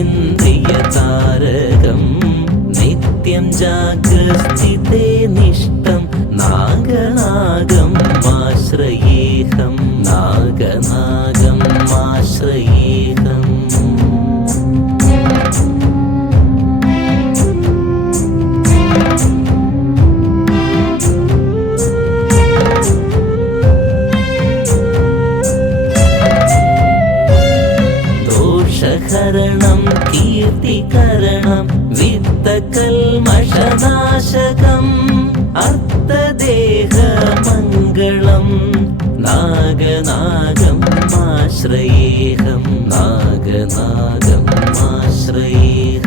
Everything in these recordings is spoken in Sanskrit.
இந்திய தாரகம் நித்தியம் ஜாகிருஷ்டிதே நிஷ்டம் நாகநாகம் ஆசிரயேகம் நாகநாகம் ஆசிரயேகம் கரண शरणं वित्तकल्मषनाशकम् अर्थदेहमङ्गलं नाग नागम् नागनागम्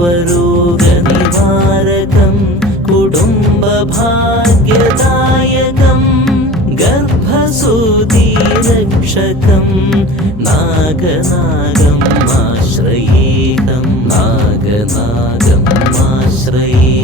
सर्वरोगनिवारकं कुटुम्बभाग्यदायकम् गर्भसूतिरक्षकं नागनागम् आश्रयीकं नागनागम् आश्रये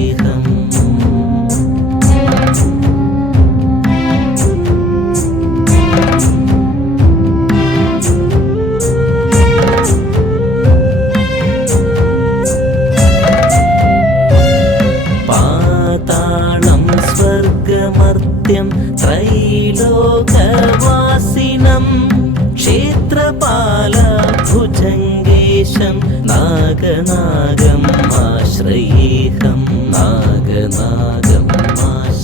भुजङ्गेशं नागनागम् आश्रयेहं नागनागम् आश्र